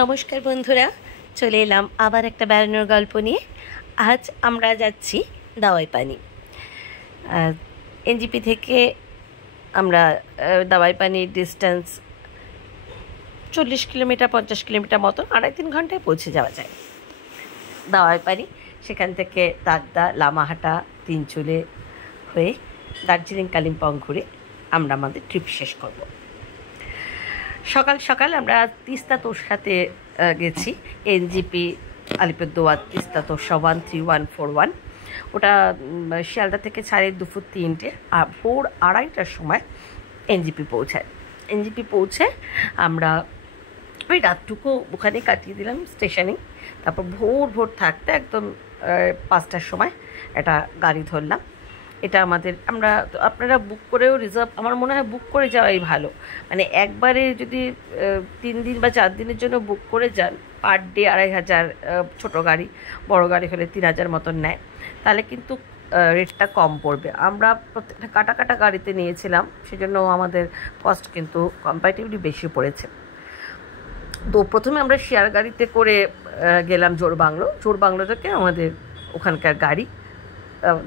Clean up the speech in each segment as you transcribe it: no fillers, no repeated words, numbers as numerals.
নমস্কার বন্ধুরা, চলে এলাম আবার একটা বেড়ানোর গল্প নিয়ে। আজ আমরা যাচ্ছি দাওয়াই পানি। এনজিপি থেকে আমরা দাওয়াই পানির ডিস্টেন্স 40 কিলোমিটার 50 কিলোমিটার মতো, 2.5-3 ঘন্টায় পৌঁছে যাওয়া যায় দাওয়াই পানি। সেখান থেকে তাগদা, লামাহাটা, তিনচুলে হয়ে দার্জিলিং, কালিম্পং ঘুরে আমরা আমাদের ট্রিপ শেষ করব। সকাল সকাল আমরা তিস্তা তোর্সাতে গেছি। এনজিপি আলিপুরদুয়ার তিস্তা তোর্সা 13141। ওটা শিয়ালদা থেকে ছাড়ে দুপুর 3টে, আর ভোর 2:30টার সময় এনজিপি পৌঁছায়। এনজিপি পৌঁছে আমরা ওই রাতটুকু ওখানে কাটিয়ে দিলাম স্টেশনেই। তারপর ভোর ভোর থাকতে একদম 5টার সময় একটা গাড়ি ধরলাম। এটা আমাদের আপনারা বুক করেও রিজার্ভ, আমার মনে হয় বুক করে যাওয়াই ভালো। মানে একবারে যদি 3 দিন বা 4 দিনের জন্য বুক করে যান, পার ডে 2,500, ছোটো গাড়ি, বড় গাড়ি হলে 3,000 মতন নেয়, তাহলে কিন্তু রেটটা কম পড়বে। আমরা প্রত্যেকটা কাটা কাটা গাড়িতে নিয়েছিলাম, সেজন্য আমাদের কস্ট কিন্তু কম্পারেটিভলি বেশি পড়েছে। তো প্রথমে আমরা শেয়ার গাড়িতে করে গেলাম জোরবাংলো থেকে আমাদের ওখানকার গাড়ি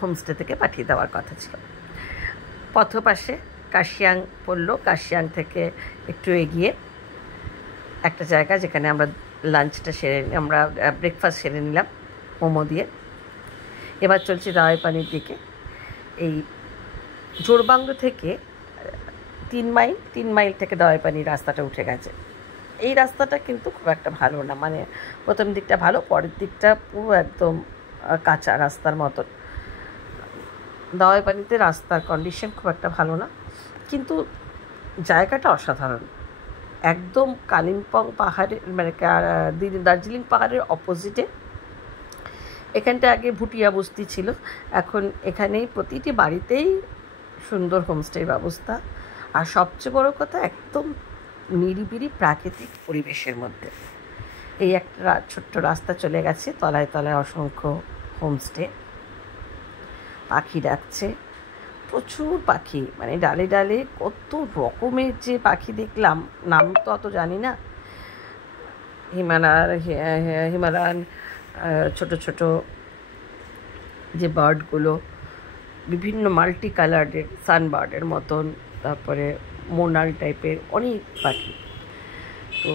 হোমস্টে থেকে পাঠিয়ে দেওয়ার কথা ছিল। পথপাশে কাশিয়াং পড়লো। কাশিয়াং থেকে একটু এগিয়ে একটা জায়গা, যেখানে আমরা লাঞ্চটা আমরা ব্রেকফাস্ট সেরে নিলাম মোমো দিয়ে। এবার চলছি দাওয়াই পানির দিকে। এই জোরবাংলো থেকে 3 মাইল থেকে দাওয়াই পানির রাস্তাটা উঠে গেছে। এই রাস্তাটা কিন্তু খুব একটা ভালো না, মানে প্রথম দিকটা ভালো, পরের দিকটা পুরো একদম কাঁচা রাস্তার মতন। দাওয়াই পানিতে রাস্তার কন্ডিশন খুব একটা ভালো না, কিন্তু জায়গাটা অসাধারণ। একদম কালিম্পং পাহাড়ে, মানে দার্জিলিং পাহাড়ের অপোজিটে। এখানটা আগে ভুটিয়া বস্তি ছিল, এখন এখানেই প্রতিটি বাড়িতেই সুন্দর হোমস্টের ব্যবস্থা। আর সবচেয়ে বড় কথা, একদম নিরিবিলি প্রাকৃতিক পরিবেশের মধ্যে এই একটা ছোট্ট রাস্তা চলে গেছে। তলায় তলায় অসংখ্য হোমস্টে। পাখি ডাকছে, প্রচুর পাখি, মানে ডালে ডালে কত রকমের যে পাখি দেখলাম, নাম তো অত জানি না। হিমালয়ান ছোট ছোট যে বার্ডগুলো, বিভিন্ন মাল্টি কালারের, সানবার্ডের মতন, তারপরে মোনাল টাইপের অনেক পাখি। তো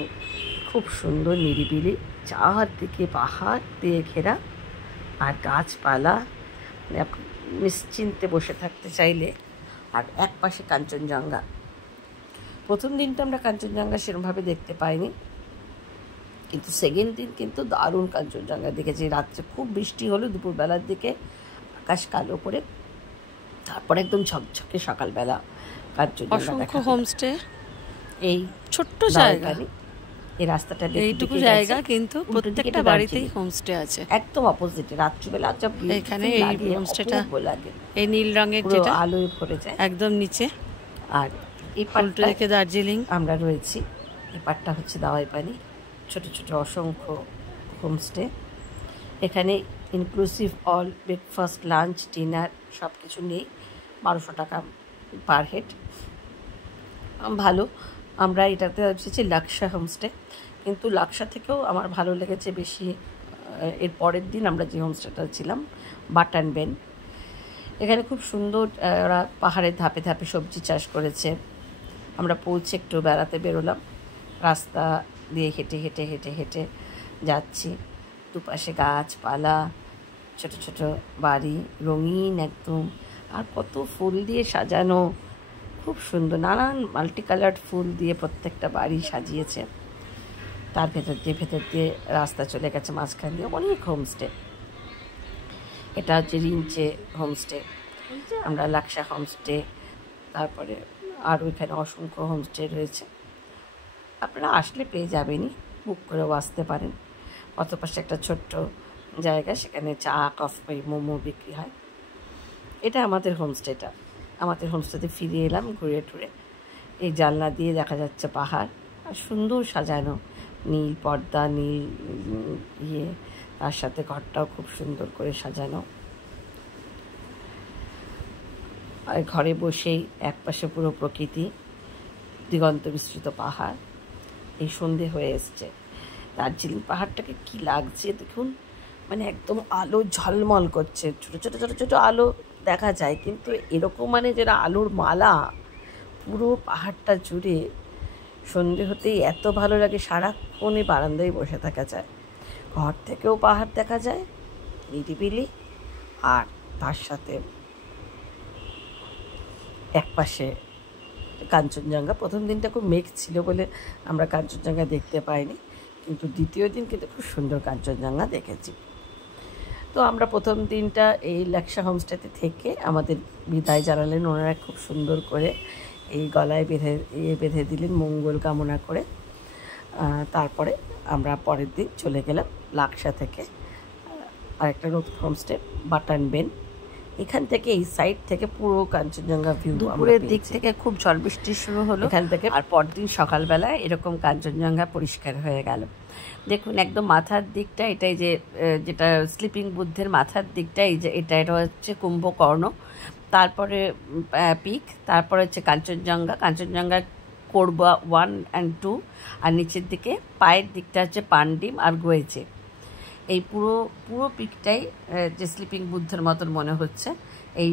খুব সুন্দর নিরিবিলি, চারদিকে পাহাড় দিয়ে ঘেরা আর গাছপালা, মানে আপনি নিশ্চিন্তে বসে থাকতে চাইলে। আর এক পাশে কাঞ্চনজঙ্ঘা। প্রথম দিনটা আমরা কাঞ্চনজঙ্ঘা সেরকমভাবে দেখতে পাইনি, কিন্তু সেকেন্ড দিন কিন্তু দারুণ কাঞ্চনজঙ্ঘা দেখেছি। রাত্রে খুব বৃষ্টি হলো, দুপুরবেলার দিকে আকাশ কালো করে, তারপর একদম ঝকঝকে সকালবেলা কাঞ্চনজঙ্ঘা দেখা। হোমস্টে এই ছোট্ট জায়গা, এই রাস্তাটা এইটুকু জায়গা, কিন্তু প্রত্যেকটা বাড়িতেই হোমস্টে আছে। একদম অপোজিটে রাত্রিবেলা এখানে এই হোমস্টেটা এই নীল রঙের, যেটা আলোয় ভরে যায় একদম নিচে। আর এই পাটটা থেকে দার্জিলিং আমরা রয়েছি। এই পাটটা হচ্ছে দাওয়াই পানি। ছোট ছোট অসংখ্য হোমস্টে। এখানে inclusive all breakfast, lunch, dinner সব কিছু নিয়ে 1200 টাকা পার হেড। ভালো। আমরা এটাতে এসেছি লাক্সা হোমস্টে, কিন্তু লাক্সা থেকেও আমার ভালো লেগেছে বেশি এর পরের দিন আমরা যে হোমস্টেটা ছিলাম, বাটান বেন। এখানে খুব সুন্দর, ওরা পাহাড়ের ধাপে ধাপে সবজি চাষ করেছে। আমরা পৌঁছে একটু বেড়াতে বেরোলাম, রাস্তা দিয়ে হেঁটে হেঁটে হেঁটে হেঁটে যাচ্ছি। দুপাশে গাছপালা, ছোট ছোট বাড়ি, রঙিন একদম, আর কত ফুল দিয়ে সাজানো, খুব সুন্দর, নানান মাল্টি কালার্ড ফুল দিয়ে প্রত্যেকটা বাড়ি সাজিয়েছে। তার ভেতর দিয়ে রাস্তা চলে গেছে, মাঝখান দিয়ে অনেক হোমস্টে। এটা হচ্ছে রিঞ্চে হোমস্টে, আমরা লাক্সা হোমস্টে, তারপরে আরও এখানে অসংখ্য হোমস্টে রয়েছে। আপনারা আসলে পেয়ে যাবেনই, বুক করেও আসতে পারেন। অতপাশে একটা ছোট্ট জায়গা, সেখানে চা, কফি, মোমো বিক্রি হয়। এটা আমাদের হোমস্টেটা। আমাদের হোমস্টেতে ফিরে এলাম ঘুরে টুরে। এই জানলা দিয়ে দেখা যাচ্ছে পাহাড়, আর সুন্দর সাজানো, নীল পর্দা, নীল তার সাথে ঘরটাও খুব সুন্দর করে সাজানো। আর ঘরে বসেই একপাশে পুরো প্রকৃতি, দিগন্ত বিস্তৃত পাহাড়। এই সন্ধে হয়ে এসছে, দার্জিলিং পাহাড়টাকে কি লাগছে দেখুন, মানে একদম আলো ঝলমল করছে, ছোটো ছোটো ছোটো ছোটো আলো দেখা যায়, কিন্তু এরকম মানে যেটা আলোর মালা পুরো পাহাড়টা জুড়ে। সন্ধে হতেই এত ভালো লাগে, সারাক্ষণই বারান্দায় বসে থাকা যায়, ঘর থেকেও পাহাড় দেখা যায় নিরিবিলি, আর তার সাথে একপাশে কাঞ্চনজঙ্ঘা। প্রথম দিনটা খুব মেঘ ছিল বলে আমরা কাঞ্চনজঙ্ঘা দেখতে পাইনি, কিন্তু দ্বিতীয় দিন কিন্তু খুব সুন্দর কাঞ্চনজঙ্ঘা দেখেছি। তো আমরা প্রথম দিনটা এই লাক্সা হোমস্টেতে থেকে আমাদের বিদায় জানালেন ওনারা খুব সুন্দর করে, এই গলায় বেঁধে দিলেন মঙ্গল কামনা করে। তারপরে আমরা পরের দিন চলে গেলাম লাক্সা থেকে আরেকটা নতুন হোমস্টে বাটান বেন। এখান থেকে এই সাইড থেকে পুরো কাঞ্চনজঙ্ঘা ভিউ, দুপুরের দিক থেকে খুব ঝড় বৃষ্টি শুরু হলো এখান থেকে, আর পরদিন সকালবেলায় এরকম কাঞ্চনজঙ্ঘা পরিষ্কার হয়ে গেল। দেখুন একদম মাথার দিকটা, এটাই যেটা স্লিপিং বুদ্ধের মাথার দিকটা, এটা হচ্ছে কুম্ভকর্ণ, তারপরে পিক, তারপরে হচ্ছে কাঞ্চনজঙ্ঘা কোরবা 1 and 2, আর নিচের দিকে পায়ের দিকটা হচ্ছে পান্ডিম আর গোয়েচে। এই পুরো পিকটাই যে স্লিপিং বুদ্ধের মতন মনে হচ্ছে, এই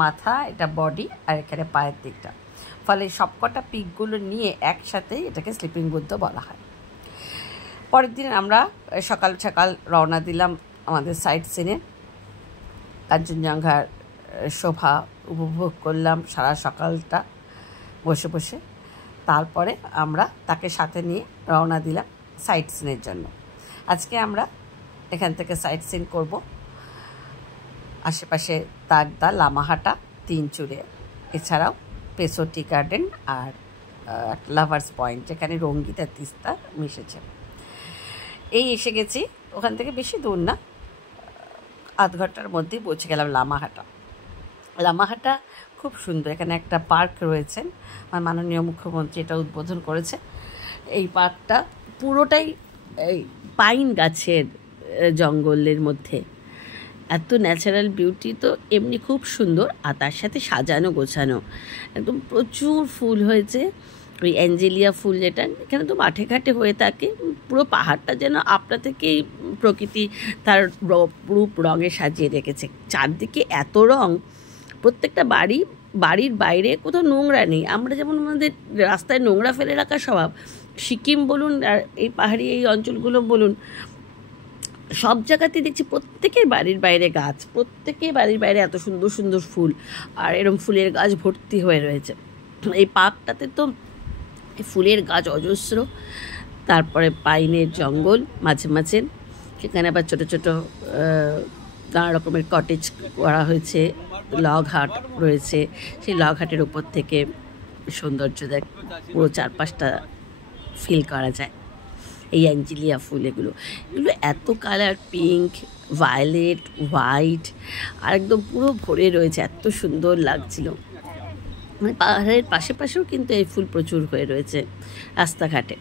মাথা, এটা বডি, আর এখানে পায়ের দিকটা, ফলে সবকটা পিকগুলো নিয়ে একসাথে এটাকে স্লিপিং বুদ্ধ বলা হয়। পরের দিন আমরা সকাল সকাল রওনা দিলাম আমাদের সাইট সিনে, কাঞ্চনজঙ্ঘার শোভা উপভোগ করলাম সারা সকালটা বসে বসে। তারপরে আমরা তাকে সাথে নিয়ে রওনা দিলাম সাইট সিনের জন্য। আজকে আমরা এখান থেকে সাইট সিন করব আশেপাশে তাগদা, লামাহাটা, তিনচুরে, এছাড়াও পেসো টি গার্ডেন আর লাভার্স পয়েন্ট, যেখানে রঙ্গিত আর তিস্তা মিশেছে। এই এসে গেছি, ওখান থেকে বেশি দূর না, আধ ঘন্টার মধ্যেই পৌঁছে গেলাম লামাহাটা খুব সুন্দর। এখানে একটা পার্ক রয়েছে, আমার মাননীয় মুখ্যমন্ত্রী এটা উদ্বোধন করেছে। এই পার্কটা পুরোটাই এই পাইন গাছের জঙ্গলের মধ্যে, এত ন্যাচারাল বিউটি তো এমনি খুব সুন্দর, আর তার সাথে সাজানো গোছানো, একদম প্রচুর ফুল হয়েছে। ওই অ্যাঞ্জেলিয়া ফুল যেটা এখানে তো মাঠে ঘাটে হয়ে থাকে, পুরো পাহাড়টা যেন আপনা থেকেই প্রকৃতি তার রূপ রঙে সাজিয়ে রেখেছে। চারদিকে এত রং, প্রত্যেকটা বাড়ির বাইরে কোথাও নোংরা নেই। আমরা যেমন আমাদের রাস্তায় নোংরা ফেলে রাখার স্বভাব, সিকিম বলুন আর এই পাহাড়ি এই অঞ্চলগুলো বলুন, সব জায়গাতেই দেখছি প্রত্যেকের বাড়ির বাইরে গাছ, প্রত্যেকের বাড়ির বাইরে এত সুন্দর সুন্দর ফুল, আর এরকম ফুলের গাছ ভর্তি হয়ে রয়েছে। এই পার্কটাতে তো ফুলের গাছ অজস্র, তারপরে পাইনের জঙ্গল মাঝে মাঝে, সেখানে আবার ছোটো ছোটো নানা রকমের কটেজ করা হয়েছে, লগ হাট রয়েছে, সেই লগ হাটের উপর থেকে সৌন্দর্য পুরো চারপাশটা ফিল করা যায়। এই অ্যাঞ্জেলিয়া ফুল এগুলো এত কালার, পিঙ্ক, ভায়োলেট, হোয়াইট, আর একদম পুরো ভরে রয়েছে, এত সুন্দর লাগছিল। মানে পাহাড়ের পাশেও কিন্তু এই ফুল প্রচুর হয়ে রয়েছে, রাস্তাঘাটে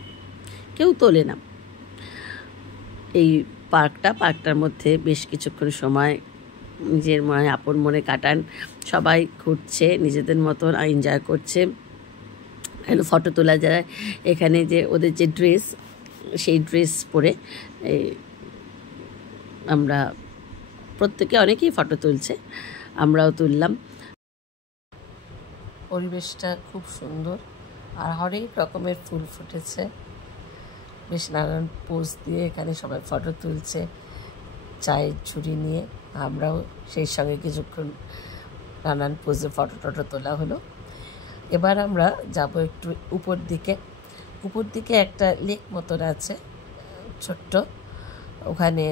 কেউ তোলে না। এই পার্কটার মধ্যে বেশ কিছুক্ষণ সময় নিজের আপন মনে কাটান, সবাই ঘুরছে নিজেদের মতন, এনজয় করছে, ফটো তোলা যায়। এখানে যে ওদের যে ড্রেস, সেই ড্রেস পরে আমরা প্রত্যেকে অনেকেই ফটো তুলছে, আমরাও তুললাম। পরিবেশটা খুব সুন্দর, আর হরেক রকমের ফুল ফুটেছে, বেশ নানান পোজ দিয়ে এখানে সবাই ফটো তুলছে চায়ের ঝুড়ি নিয়ে। আমরাও সেই সঙ্গে কিছুক্ষণ নানান পোজে ফটো তোলা হলো। এবার আমরা যাব একটু উপর দিকে একটা লেক মতন আছে ছোট্ট, ওখানে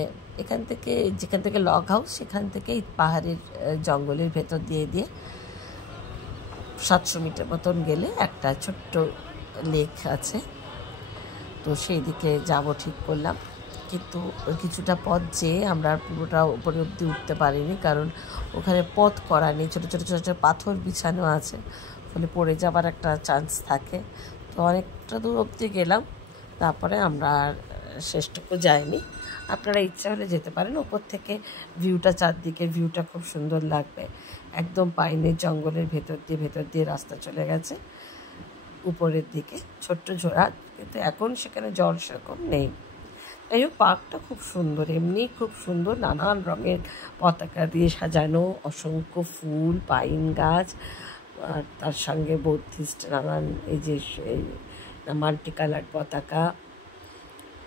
যেখান থেকে লগ হাউস, সেখান থেকে পাহাড়ের জঙ্গলের ভেতর দিয়ে 700 মিটার মতন গেলে একটা ছোট্ট লেক আছে। তো সেই দিকে যাব ঠিক করলাম, কিন্তু কিছুটা পথ যেয়ে আমরা পুরোটা উপরে অবধি উঠতে পারিনি, কারণ ওখানে পথ করা নেই, ছোটো ছোটো ছোটো ছোটো পাথর বিছানো আছে, ফলে পড়ে যাবার একটা চান্স থাকে। তো অনেকটা দূর অবধি গেলাম, তারপরে আমরা আর শেষটুকু যাইনি। আপনারা ইচ্ছা হলে যেতে পারেন, ওপর থেকে চারদিকের ভিউটা খুব সুন্দর লাগবে। একদম পাইনের জঙ্গলের ভেতর দিয়ে রাস্তা চলে গেছে উপরের দিকে, ছোট্ট ঝোড়া, কিন্তু এখন সেখানে জল সেরকম নেই। এই পার্কটা খুব সুন্দর, এমনি খুব সুন্দর, নানান রঙের পতাকা দিয়ে সাজানো, অসংখ্য ফুল, পাইন গাছ, আর তার সঙ্গে বুদ্ধিস্ট নানান এই যে মাল্টি কালার পতাকা।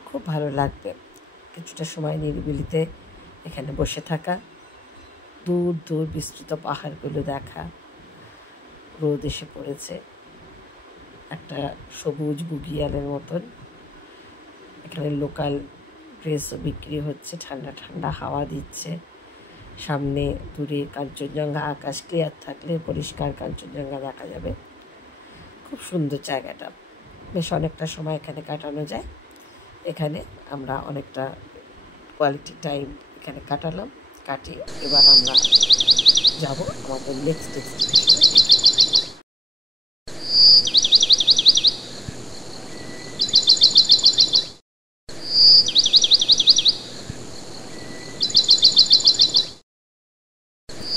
খুব ভালো লাগবে কিছুটা সময় নিরিবিলিতে এখানে বসে থাকা, দূর দূর বিস্তৃত পাহাড়গুলো দেখা। রোদ এসে পড়েছে, একটা সবুজ বুগিয়ালের মতন। এখানে লোকাল ড্রেসও বিক্রি হচ্ছে, ঠান্ডা ঠান্ডা হাওয়া দিচ্ছে। সামনে দূরে কাঞ্চনজঙ্ঘা, আকাশ ক্লিয়ার থাকলে পরিষ্কার কাঞ্চনজঙ্ঘা দেখা যাবে। খুব সুন্দর জায়গাটা, বেশ অনেকটা সময় এখানে কাটানো যায়। এখানে আমরা অনেকটা কোয়ালিটি টাইম এখানে কাটালাম, কাটিয়ে এবার আমরা যাব আমাদের নেক্সট ডেস্টিনেশনে।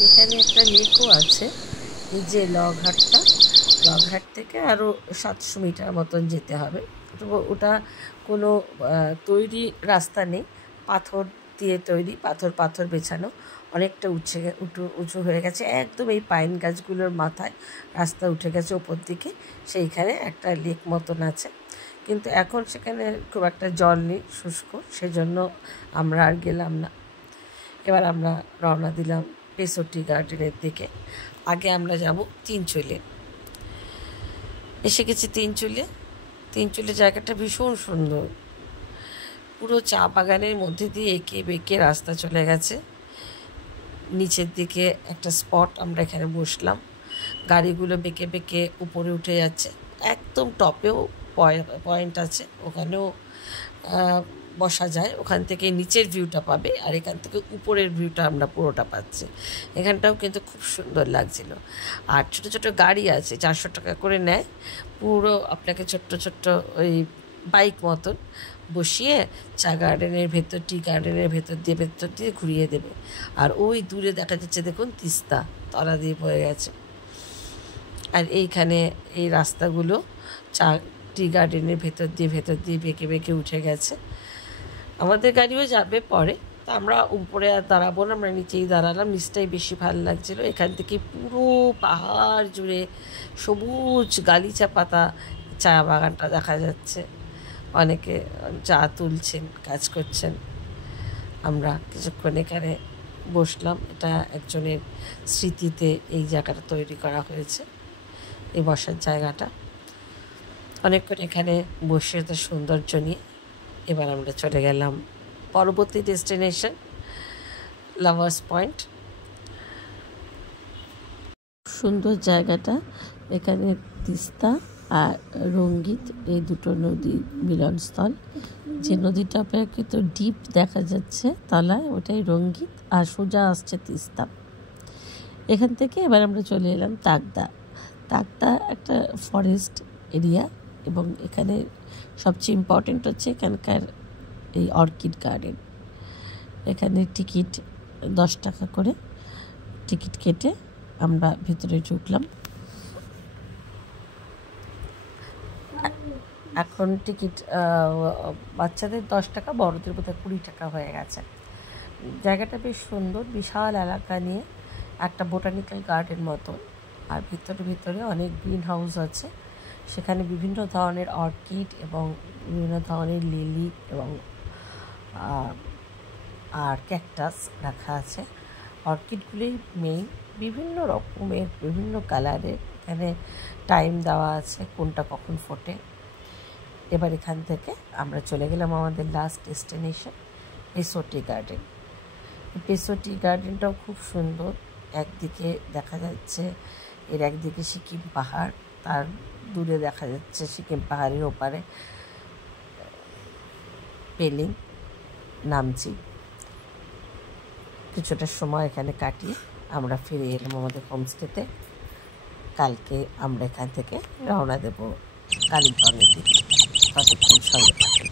এখানে একটা লেকও আছে, এই যে লগঘাটটা, লগঘাট থেকে আরও 700 মিটার মতন যেতে হবে। তো ওটা কোনো তৈরি রাস্তা নেই, পাথর দিয়ে তৈরি, পাথর বেছানো, অনেকটা উঁচু হয়ে গেছে একদম। এই পাইন গাছগুলোর মাথায় রাস্তা উঠে গেছে ওপর দিকে, সেইখানে একটা লেক মতন আছে, কিন্তু এখন সেখানে খুব একটা জল নেই, শুষ্ক, সেজন্য আমরা আর গেলাম না। এবার আমরা রওনা দিলাম পেসোটি গার্ডেনের দিকে। আগে আমরা যাব তিনচুলে। এসে গেছি তিনচুলে জায়গাটা ভীষণ সুন্দর, পুরো চা বাগানের মধ্যে দিয়ে এঁকে বেঁকে রাস্তা চলে গেছে। নিচের দিকে একটা স্পট, আমরা এখানে বসলাম, গাড়িগুলো বেঁকে বেঁকে উপরে উঠে যাচ্ছে। একদম টপেও পয়েন্ট আছে, ওখানেও বসা যায়, ওখান থেকে নিচের ভিউটা পাবে, আর এখান থেকে উপরের ভিউটা আমরা পুরোটা পাচ্ছি। এখানটাও কিন্তু খুব সুন্দর লাগছিল। আর ছোট ছোট গাড়ি আছে, 400 টাকা করে নেয়, পুরো আপনাকে ছোট্ট ছোট্ট ওই বাইক মতন বসিয়ে চা গার্ডেনের ভেতর, টি গার্ডেনের ভেতর দিয়ে ঘুরিয়ে দেবে। আর ওই দূরে দেখা যাচ্ছে দেখুন তিস্তা তলা দিয়ে বয়ে গেছে। আর এইখানে এই রাস্তাগুলো চা টি গার্ডেনের ভেতর দিয়ে বেঁকে বেঁকে উঠে গেছে। আমাদের গাড়িও যাবে পরে, তা আমরা উপরে আর দাঁড়াবো না, আমরা নিচেই দাঁড়ালাম। নিচটাই বেশি ভালো লাগছিলো। এখান থেকে পুরো পাহাড় জুড়ে সবুজ গালিচা পাতা চা বাগানটা দেখা যাচ্ছে। অনেকে চা তুলছেন, কাজ করছেন। আমরা কিছুক্ষণ এখানে বসলাম, এটা একজনের স্মৃতিতে এই জায়গাটা তৈরি করা হয়েছে, এই বসার জায়গাটা। অনেকক্ষণ এখানে বসে তার সৌন্দর্য নিয়ে এবার আমরা চলে গেলাম পরবর্তী ডেস্টিনেশন লাভার্স পয়েন্ট। সুন্দর জায়গাটা, এখানে তিস্তা আর রঙ্গিত এই দুটো নদী মিলনস্থল। যে নদীটা অপেক্ষিত ডিপ দেখা যাচ্ছে তলায়, ওটাই রঙ্গিত, আর সোজা আসছে তিস্তা। এখান থেকে এবার আমরা চলে এলাম তাকদা একটা ফরেস্ট এরিয়া, এবং এখানে সবচেয়ে ইম্পর্টেন্ট হচ্ছে এখানকার এই অর্কিড গার্ডেন। এখানে টিকিট 10 টাকা করে টিকিট কেটে আমরা ভিতরে ঢুকলাম। এখন টিকিট বাচ্চাদের 10 টাকা, বড়দের বোধহয় 20 টাকা হয়ে গেছে। জায়গাটা বেশ সুন্দর, বিশাল এলাকা নিয়ে একটা বোটানিক্যাল গার্ডেন মতো। আর ভিতরে অনেক গ্রিন হাউস আছে, সেখানে বিভিন্ন ধরনের অর্কিড এবং বিভিন্ন ধরনের লিলি এবং আর ক্যাকটাস রাখা আছে। অর্কিডগুলোই মেইন, বিভিন্ন রকমের বিভিন্ন কালারের, এখানে টাইম দেওয়া আছে কোনটা কখন ফোটে। এবার এখান থেকে আমরা চলে গেলাম আমাদের লাস্ট ডেস্টিনেশন পেসোটি গার্ডেন। পেসোটি গার্ডেনটাও খুব সুন্দর। একদিকে দেখা যাচ্ছে একদিকে সিকিম পাহাড়, তার দূরে দেখা যাচ্ছে সিকিম পাহাড়ের ওপারে পেলিং, নামচি। কিছুটা সময় এখানে কাটিয়ে আমরা ফিরে এলাম আমাদের হোমস্টেতে। কালকে আমরা এখান থেকে রওনা দেব কালিম্পংয়ের দিকে। ততক্ষণ সঙ্গে থাকুন।